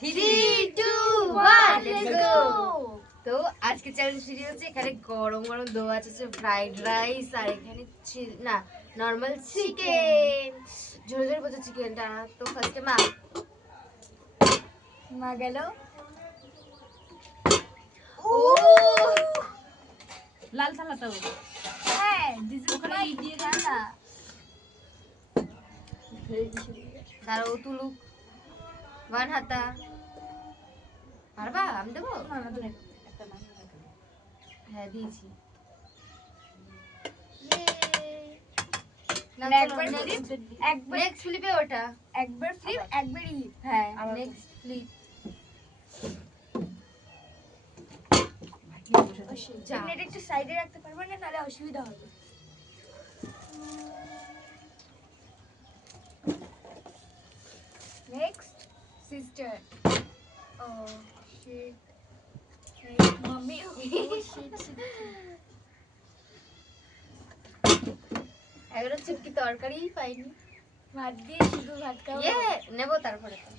3 2 1 let's go. তো আজকে challenge শুরু হচ্ছে। এখানে গরম গরম দো আছে, ফ্রাইড রাইস, আর এখানে না নরমাল চিকেন, ঝোল ঝোল বলছে চিকেনটা। তো ফার্স্টে মা গেল। ও লাল থালাটা হ্যাঁ দিদি ওখানে দিয়ে দাও না। দাঁড়াও তুলুক ওয়ান হাতা পারবা? আমি দেবো? হ্যাঁ দিয়েছি। নেক্সট ফ্লিপে ওটা একবার ফ্লিপ একবার লিপ। হ্যাঁ নেক্সট ফ্লিপ। এটা একটু সাইডে রাখতে পারবে না, তাহলে অসুবিধা হবে। Next sister. Oh shit mummy. এগারো চিপকি তরকারি পাইনি, ভাত দিয়ে শুধু ভাত খাবো। নেবো তারপরে তো।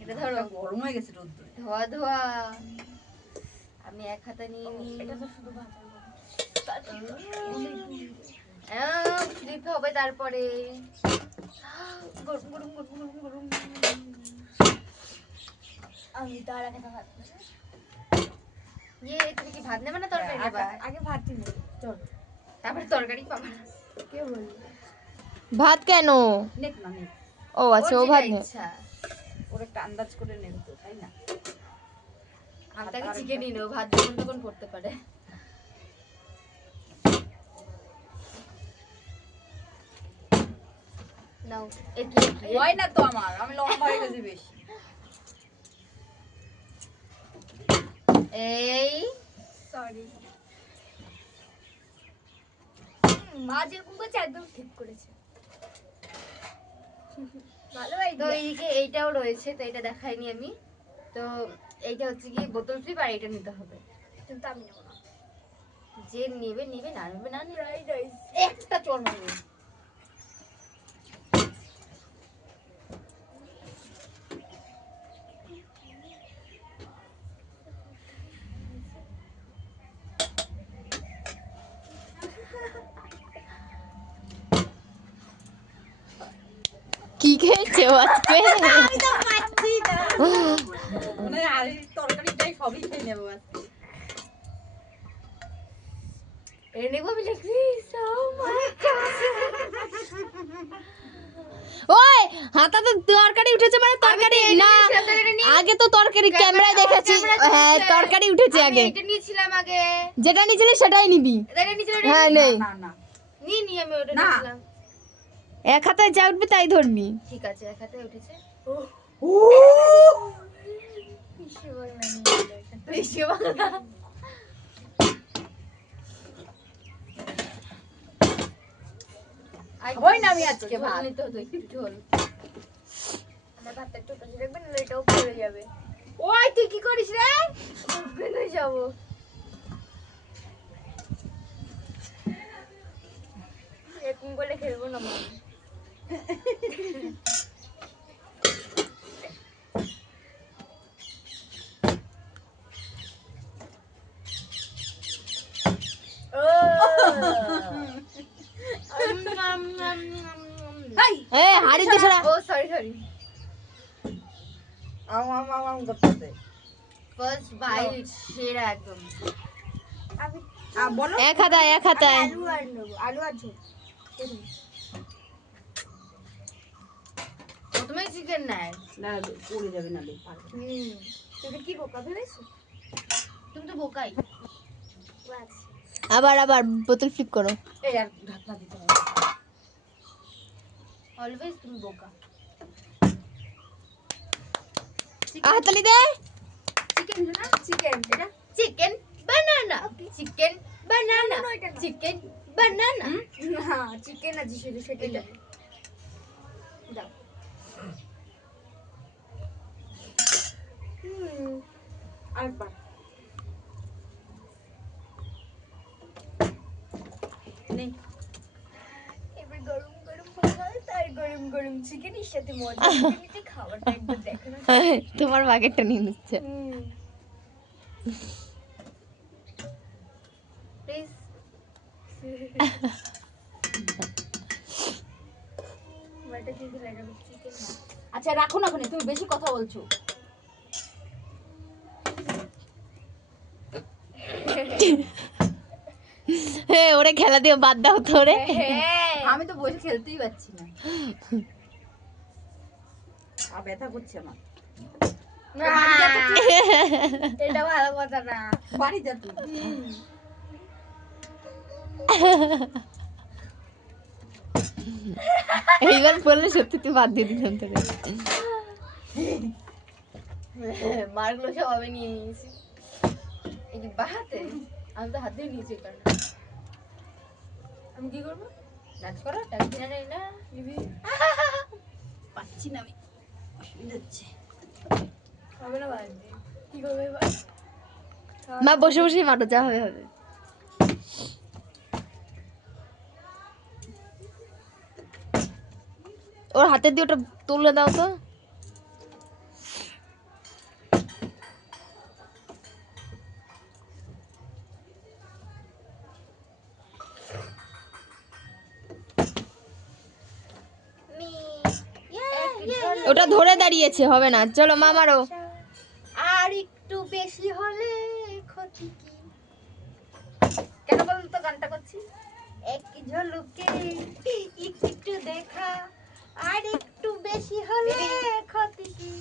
এটা ধরো গরম হয়ে গেছে রোদ্দুরে। ধোয়া ধোয়া। আমি এক হাতে নিয়ে নিই। এটা তো শুধু ভাত ফ্লিপ হবে তারপরে। গরম গরম গরম গরম গরম। আমি তো আর একটা ভাত তুমি কি ভাত নেবে না তরকারি নেবা? আগে ভাতই নেবে চল, তারপরে তরকারি পাবা। কে বলল ভাত কেন? নেক না নেক। ও আচ্ছা, ও ভাত নেই। ওর একটা আন্দাজ করে নেব তো, তাই না? আমি তাকে চিকেনই নেব, ভাত যখন তখন পড়তে পারে। নাও হয় না তো আমার, আমি লম্বা হয়ে গেছি বেশি। এই সরি, মা যেরকম করছে একদম ঠিক করেছে। ভালো আইডিয়া। তো এইদিকে এইটাও রয়েছে, তো এটা দেখাইনি আমি। তো এইটা হচ্ছে কি বোতল ফ্লিপ, আর এটা নিতে হবে। কিন্তু আমি নেব না, যে নেবে নেবে, না নেবে না নেবে। একটা চোর মারবে। কি খেয়েছে আজকে? আমি তো পাচ্ছি না, মানে আর তরকারিটাই সবই খেয়ে নেবো আজকে। এর নেবো আমি লিখছি সো মাচ। ওই হাতাতে তরকারি উঠেছে মানে তরকারি না, আগে তো তরকারি ক্যামেরায় দেখেছি। হ্যাঁ তরকারি উঠেছে আগে। এটা নিয়েছিলাম আগে, যেটা নিয়েছিলি সেটাই নিবি। এটা নিয়েছিলাম। হ্যাঁ নেই না না নি আমি ওটা নিয়েছিলাম। এক হাতায় যা উঠবে তাই ধরবি। ঠিক আছে, এক হাতে উঠেছে। ও পিসি বাংলা নিয়ে পিসি বাংলা। হয় না আমি আজকে ভাত নিতে হতো একটু ঝোল। আমার ভাতটা একটু কাছে রাখবেন, নাহলে এটাও পড়ে যাবে। ওই তুই কি করিস রে? বেরিয়ে যাব। এরকম করে খেলবো না মা। হাড়িতে সরা। ও সরি সরি। আম করতেছে। ফার্স্ট বাইট সেরা একদম। আমি বলো এক হাতায় এক হাতায়। আলু আর নেবো, আলু আর ঝোল। প্রথমে চিকেন নেয় না, পড়ে যাবে না লে। তুমি কি বোকা ভেবেছো? তুমি তো বোকাই। আবার আবার বোতল ফ্লিপ করো। এই আর ঢাকনা দিতে হবে। অলওয়েজ তুমি বোকা। হাততালি দে। চিকেন না, চিকেন এটা চিকেন বানানা, চিকেন বানানা, চিকেন বানানা। না চিকেন আছে শুধু, সেটাই যাবে। দাও। আরেকবার নেই। এবার গরম গরম ভাত আর গরম চিকেনের সাথে মজা চিকেনটা খাবারটা একবার দেখো না তোমার বাকেটটা নিয়ে নিচ্ছে। প্লিজ মাটা কিন্তু লাগাবো চিকেন আচ্ছা রাখো না ওখানে, তুমি বেশি কথা বলছো। হে ওরে খেলা দিয়ে বাদ দাও তো রে। হ্যাঁ আমি তো বসে খেলতেই পারছি না, আর ব্যথা করছে আমার। এটা ভালো কথা না বাড়ি যা তুই। এইবার বললে সত্যি তুই বাদ দিয়ে দিলাম তোকে। মারগুলো সব আমি নিয়ে নিয়েছি এই যে বাহাতে আমি তো হাত দিয়ে নিয়েছি কারণ আমি কি করবো নাচ করা ডাক দিনা নেই না পাচ্ছি না আমি, অসুবিধা হচ্ছে। হবে না বাদ দিয়ে কি করবে এবার মা বসে বসেই মারো, যা হবে হবে। ওর হাতে দিয়ে ওটা তুলে দাও তো। ওটা ধরে দাঁড়িয়েছে, হবে না। চলো মা মারো। আর একটু বেশি হলে ক্ষতি কি কেন বলুন তো গানটা করছি এক ঝলকে একটু দেখা আর একটু বেশি হলে ক্ষতি কি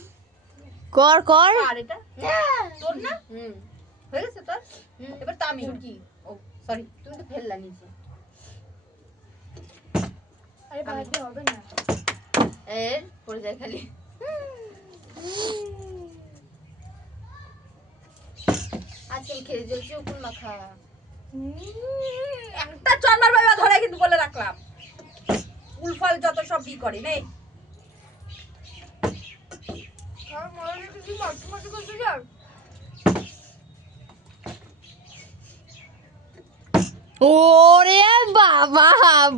কর কর। আর এটা তোর না হয়ে গেছে তোর, এবার তো আমি কি ও সরি, তুমি তো ফেললা নিচে আরে বাদে হবে না এর পড়ে যায় খালি আজকে আমি খেয়ে যাচ্ছি উপর মাখা একটা চন্নার বাবা ধরে কিন্তু বলে রাখলাম, উলফল যত সব বি করে নেই। ওরে বাবা,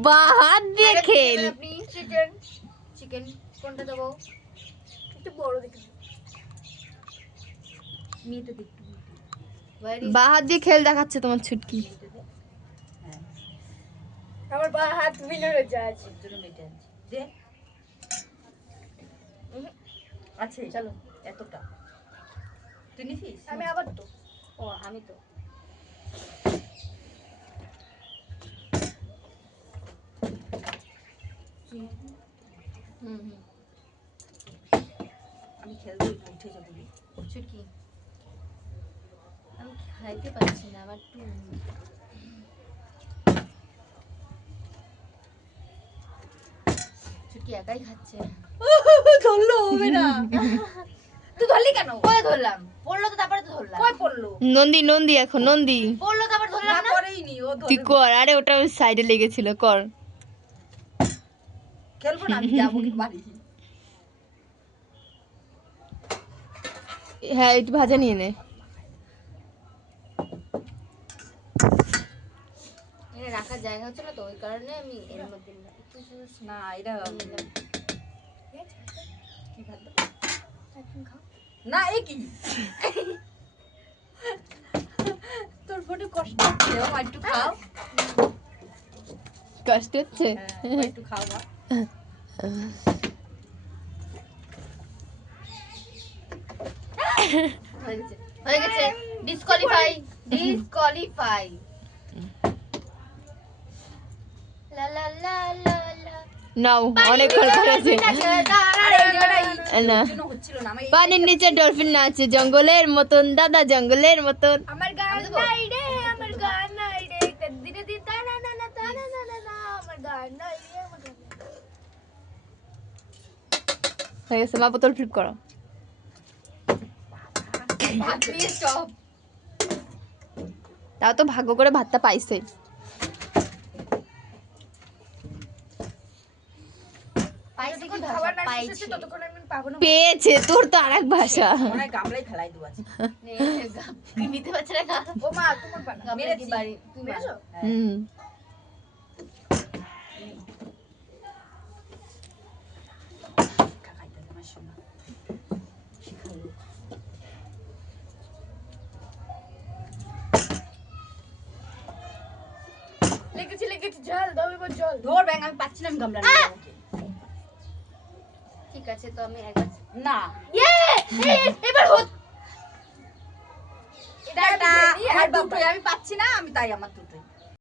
বাহাত দিয়ে খেল। আপনি চিকেন চিকেন কোনটা দেবো একটু বড় দেখে মেয়েটা দেখতে বাহাত দিয়ে খেল দেখাচ্ছে তোমার ছুটকি। আমার বা হাত বিনোর আছে জন্য মেয়েটা আনছি দে। আছে চলো এতটা তুই নিছিস? আমি আবার তো ও আমি তো আমি খেলতে উঠে যাবো রে। ছুটকি আমি খাইতে পারছি না আবার একটু ছুটকি একাই খাচ্ছে ধরলো হবে না, তুই ধরলি কেন? কই ধরলাম পড়লো তো তারপরে তো ধরলাম কই পড়লো? নন্দী নন্দী এখন নন্দী পড়লো তারপর না ধরলাম না পরেই নি, ও তুই ধরে কর। আরে ওটা ওই সাইডে লেগেছিল, কর। খেলবো না, আমি যাবো বাড়ি। হ্যাঁ একটু ভাজা নিয়ে নে। এখানে রাখার জায়গা হচ্ছে না তো ওই কারণে আমি এর মধ্যে নিলাম। একটু না এটা নিলাম। কি খাদ্য? এখন খাও না এ কি তোর ফোনে কষ্ট হচ্ছে, ও একটু খাও। কষ্ট হচ্ছে। হ্যাঁ, ও একটু খাও মা। হয়ে গেছে ডিসকোয়ালিফাই ডিসকোয়ালিফাই লা লা লা লা লা নাও অনেক খরচ আছে। আরে এটাই না জন্য হচ্ছিল না আমার। পানির নিচে ডলফিন নাচে জঙ্গলের মতন, দাদা জঙ্গলের মতন। আমার গান নাই রে আমার গান নাই রে দিনে দিন তা না না না তা না না না না আমার গান নাই রে আমার গান নাই। হয়ে গেছে, মা বোতল ফ্লিপ করো। ভাত দিয়ে চপ তাও তো ভাগ্য করে ভাতটা পাইছে। পাইছে কি ভাষা পাইছে পেয়েছে, তোর তো আরেক ভাষা। মনে হয় গামলাই ফেলাই দেবো আজকে। নিতে পারছে না ও মা তোমার বানা মেরেছি। কি বাড়ি তুমি মেরেছো হুম একবার জল ধর ব্যাং আমি পাচ্ছি না, আমি গামলা নিয়ে যাবো। ঠিক আছে তো আমি একবার না এবার হত এটা আমার দুটোই, আমি পাচ্ছি না, আমি তাই আমার দুটোই।